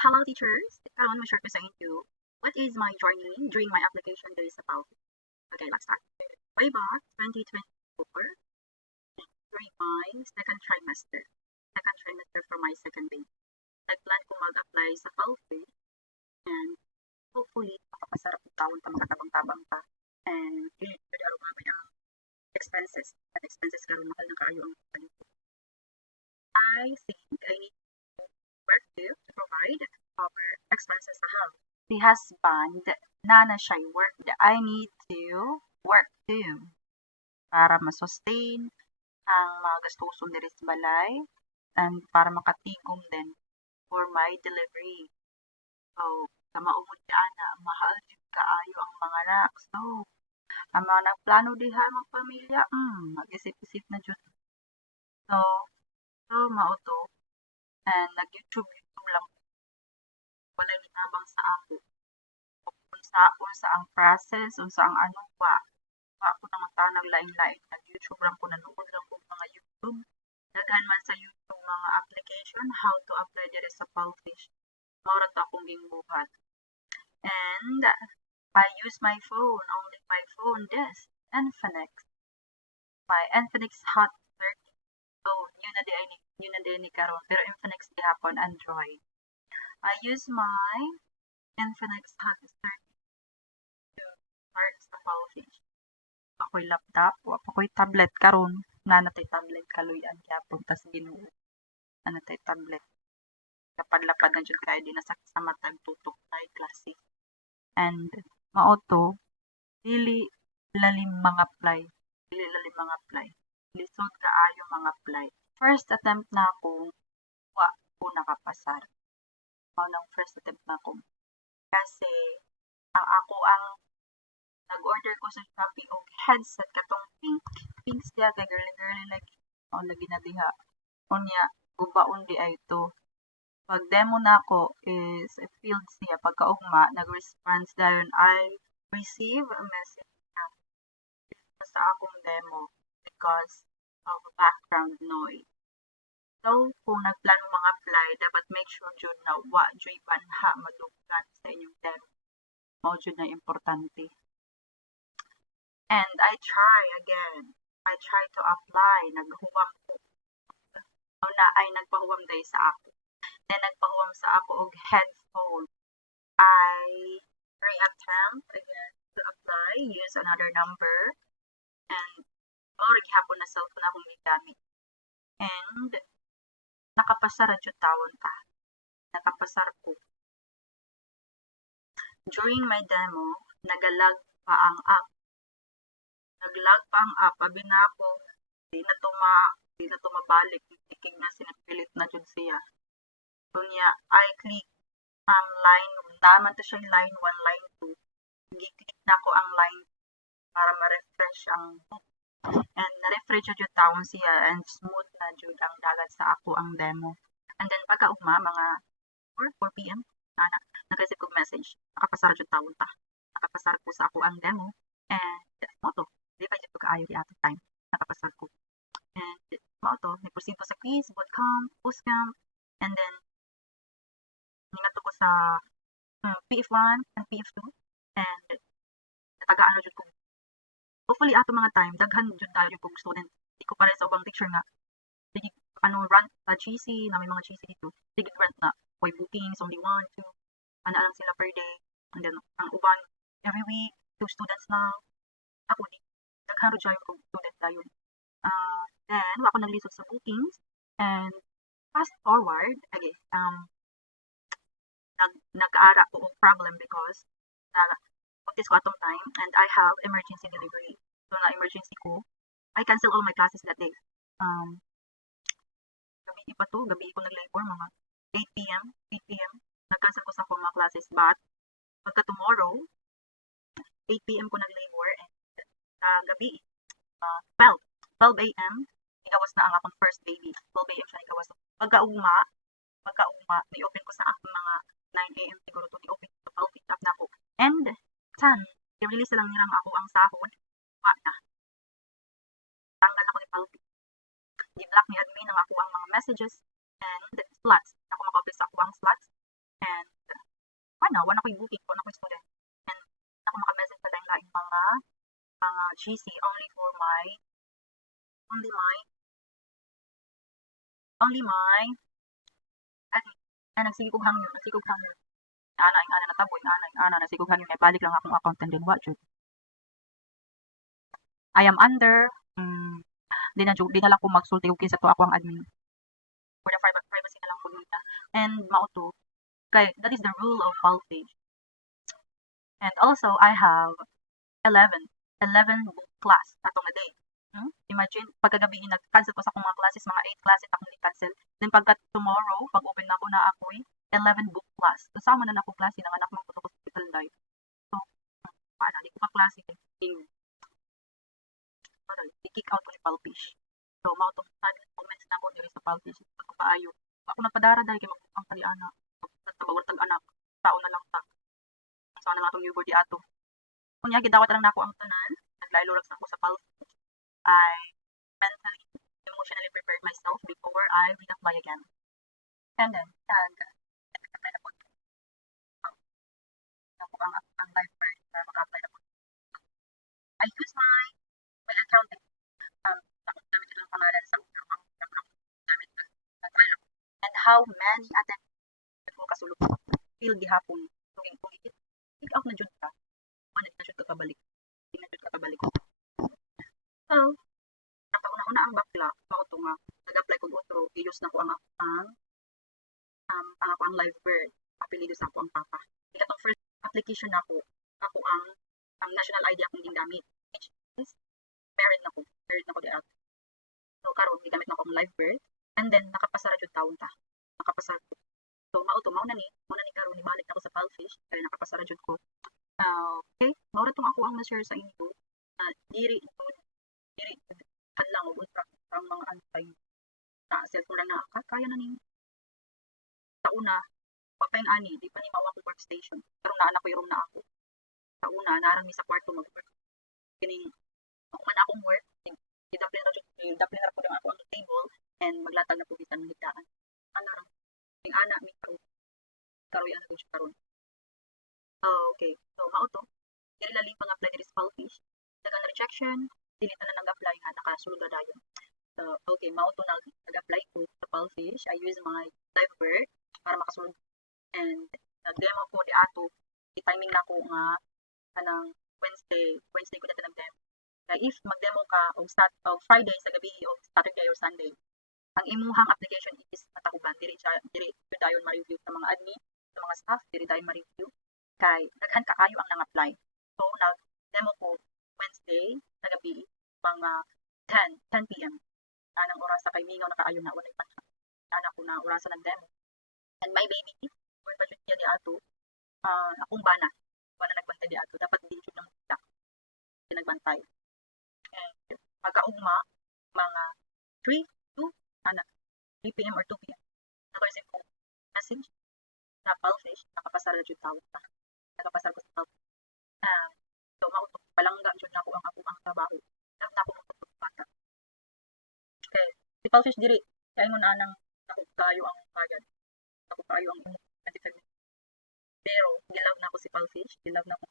Hello teachers! Karon ma-share ko sa inyo what is my journey during my application days sa PALFI. Okay, let's start. Way back 2024, during my second trimester for my second baby. Nag-plan ko mag-apply sa PALFI and hopefully makapasarap ng taon pa makatabang-tabang pa and dili ko di aron mabay ang expenses. At expenses karon mahal na kaayo ang palito. I think I need to work to provide our expenses sa house. The husband na siya work. I need to work too para ma-sustain ang mga gastuson diri sa balay and para makatigom din for my delivery. So, sa maumod na mahal jud kaayo ang mga anak. So, ang mga nagplano diha mga pamilya, mag-isip-isip na jud. So mao to. And nag-YouTube lang. Wala ginabang sa ako. Unsa ang process, unsa ang ano pa. Ako nang tanag lain-lain. Nag-YouTube lang ko, nanood lang ko mga YouTube. Daghan man sa YouTube mga application, how to apply diri sa Palfish. Mao ra ta akong gingbuhat. And I use my phone, only my phone, this, Infinix. My Infinix Hot 30. So, yun na di ni karon, pero Infinix di hapon Android. I use my Infinix Hot 30 to start sa Palfish. Ako'y laptop, ako'y tablet karon, nanatay tablet kaluyan gyapon tas Ginoo. Nanatay tablet. Lapad-lapad na jud kay di na sakit sa matag tutok tay klase. And mao to, dili lalim mga apply. Lisod kaayo mga apply. First attempt na ako, wa ko nakapasar. Mao nang first attempt na ako. Kasi ang nag-order ko sa Shopee og headset katong pink siya kay girly lagi. Mao lagi na diha. Unya gubaon di ay to. Pag demo na ako is field siya pagkaugma nag-response dayon I receive a message sa akong demo because of background noise. So, kung nagplano mga apply, dapat make sure jud na wa joy banha maduggan sa inyong demo. Mao jud na importante. And I try again. I try to apply. Naghuwam ko. Nagpahuwam day sa ako. Then, nagpahuwam sa ako og headphone. I re-attempt again to apply. Use another number. And, already hapon na cellphone akong gigamit. And, nakapasara jud tawon ta. Nakapasar ko. During my demo, nagalag pa ang app. Abi na ako, di na to mabalik. Tiking na sinapilit na jud siya. Kunya, I click line, naman to siya line 1, line 2. Gi-click na ko ang line para ma-refresh ang and na-refresh jud tawon siya and smooth na jud ang dagat sa ako ang demo. And then pagkaugma mga 4 PM nag-receive kog message. Nakapasar jud tawon ta. Nakapasar ko sa ako ang demo and moto di pa jud kaayo di ato time. Nakapasar ko. And moto ni-proceed ko sa quiz, bootcamp, postcamp, and then ningato ko sa PF1 and PF2 and natagaan na jud ko. Hopefully ato mga time daghan jud tayo kog student. Di ko pare sa ubang teacher nga rant sa GC na may mga GC dito. Sige rant na may bookings only 1, 2 lang sila per day. And then ang uban every week 2 students na. Ako di daghan jud ko student dayon. Then wa ako naglisod sa bookings and fast forward again nag-aara ko og problem because buntis ko atong time and I have emergency delivery. So na emergency ko, I cancel all my classes that day. Gabi ko nag-labor mga 8 p.m. Nag-cancel ko sa akong mga classes but pagka tomorrow 8 p.m. ko nag-labor and gabi 12 a.m. igawas na ang akong first baby. 12 a.m. siya igawas. Pagkaugma ni-open ko sa akong mga 9 a.m. siguro to ni-open ko sa Palfish app na ko. And 10, i-release lang nirang ako ang sahod. Wa na. Tanggal ako ni Palfish. Gi-block ni admin ang ako ang mga messages and slots. Ako maka-office sa ako ang slots. And wala ko'y booking, wala ko'y student. And ako maka-message sa lain-laing mga GC only my admin. Nagsigig og hangyo. Ana nataboy, ana nagsigig og hangyo kay balik lang akong account and then what jud. I am under di na lang ko magsulti og kinsa to ako ang admin. For the privacy na lang po nila. And mao to kay that is the rule of Palpage. And also I have 11 book class atong a day. Imagine pagkagabi nag-cancel ko sa akong mga classes, mga 8 classes akong ni-cancel. Then pagka tomorrow, pag open na ako na ako'y 11 book class. Kasama na ako klase ng anak ko sa hospital life. So, paano, di ko pa klase i-kick out ko ni Palpish. So, mautong comments na ako diri sa Palpish. Ako paayo. Ako nagpadara dahil kay mag-bukang kaliana. Tabawal tag-anak. Tao na lang ta. Saan na nga itong newborn di ato. Kunya, gidawat lang na ako ang tanan. Naglailurag sa ako sa Palpish. I mentally, emotionally prepared myself before I reapply again. And then, nag-apply na po. Ako ang lifeguard na mag-apply na po. I use my accounting. Ako gamit ito ng pangalan sa unang gamit nag-apply ako. And how many attempts ko kasulog feel gihapon. Kung pick out na dyan ka, manag na dyan ka kabalik. Hindi na dyan ka kabalik. So, nakauna-una ang bakla, mauto nga, nag-apply ko otro, i-use na ko ang lifeguard, apelido sa ako ang papa. Ikatong first application ako ang national ID akong gingamit, which is married na ko di ato. So, karon gigamit na ko ang lifeguard, and then nakapasara jud taon ta. Nakapasara ko. So, mauto, mauna ni karon ni balik ako sa Palfish, kaya nakapasara jud ko. Okay, maura tong ako ang na-share sa inyo, diri hadlang og ultra ang mga antay cellphone lang na kaya na ning tauna papay ani di pa ni mao ako workstation pero naa ko yung room na ako tauna narang mi sa kwarto mag-work kining ako man akong work i-daplin ra ko lang ako ang table and maglatag na po bisan ng higdaan ana ra ning ana mi karoy ana gud karon okay so mao to dili laling pang-apply diri sa Palfish dagang rejection dili na nag-apply nga nakasulod na dayon. So, okay, mao to nag-apply ko sa Palfish. I use my lifeguard para makasulod. And nag-demo ko di ato. I-timing na ko nga kanang Wednesday ko dito nag-demo. Kaya if mag-demo ka og Friday sa gabi o Saturday or Sunday, ang imuhang application is matakuban. Diri dayon ma-review sa mga admin, sa mga staff, diri dayon ma-review. Kay daghan ka kayo ang nang-apply. So, nag-demo ko Wednesday sa gabi mga 10 p.m. Anang oras sa kay mingaw nakaayo na walay panha. Anak ko na orasan ng demo. And my baby, born pa jud di ato. Akong bana nagbantay di ato. Dapat din jud na mo kita. Nagbantay. And pagkaugma mga 3 p.m. or 2 p.m. Nag-receive ko message na Palfish nakapasara jud tawag ta. Nakapasara ko sa Palfish. So mauto palangga jud nako ang trabaho. Nag nako mo bata. Okay, si Palfish diri kay mo na nang nako kayo ang bayad. Nako kayo ang imo 25 minutes. Pero gilaw na ko si Palfish, gilaw na ko.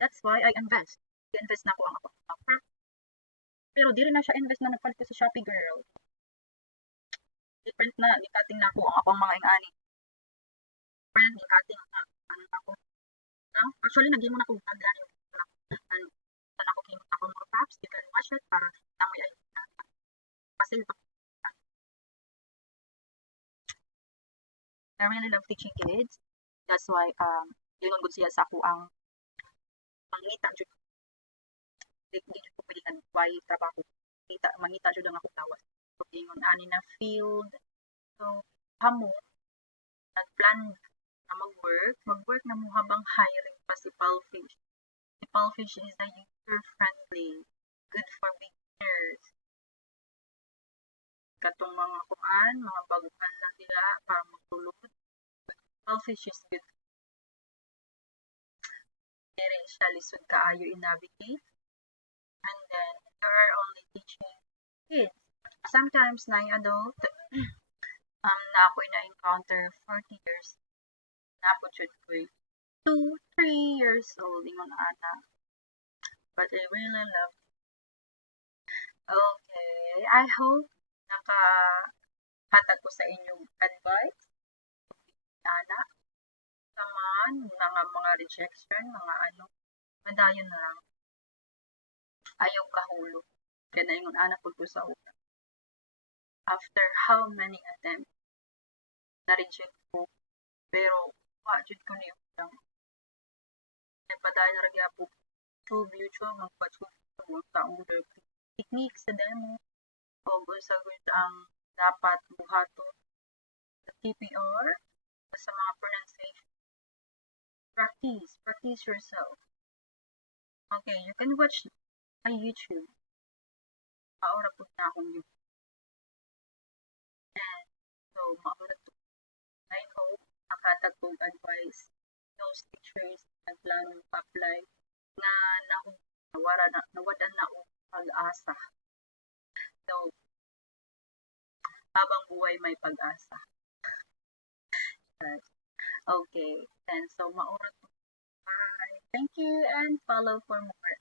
That's why I invest. I-invest na ko ang ako. Pero diri na siya invest na nagpalit ko sa Shopee girl. Different na gikating na ko ang akong mga ingani. Friend gikating na ano ako. Actually nagimo na ko gani ako kay ako mga props, you can watch it para namoy ay pasil pa. I really love teaching kids. That's why yun good siya sa ako ang mangita jud. Di ko pwede kan why trabaho. Mangita jud ang ako tawas. So ingon ani na field. So hamo nagplan na mag-work na mo habang hiring pa si Palfish. Si Palfish is a user-friendly, good for beginners. Katong mga mga baguhan lang sila para magtulog. Palfish is good. Diri siya lisod kaayo i-navigate. And then, you are only teaching kids. Sometimes, na yung adult, na ako'y na-encounter 40 years napod jud ko 2, 3 years old ingon ana. But I really love. Okay, I hope nakahatag ko sa inyong advice. Ana, naman, mga rejection, mga ano, madayon na lang. Ayaw kahulog. Kaya naingon ana pud ko sa una. After how many attempts, na-reject ko. Pero, jud ko niyo lang. Nagpadayon na ragya po YouTube, magpa-YouTube sa taong technique sa demo. O unsa gud ang dapat buhaton sa TPR sa mga pronunciation. Practice yourself. Okay, you can watch my YouTube. Maura po na akong YouTube. And so, maura to. I hope nakatag kong advice those teachers na planong apply na nawadan na o pag-asa. So, habang buhay may pag-asa. Okay, and so maura to. Bye. Thank you and follow for more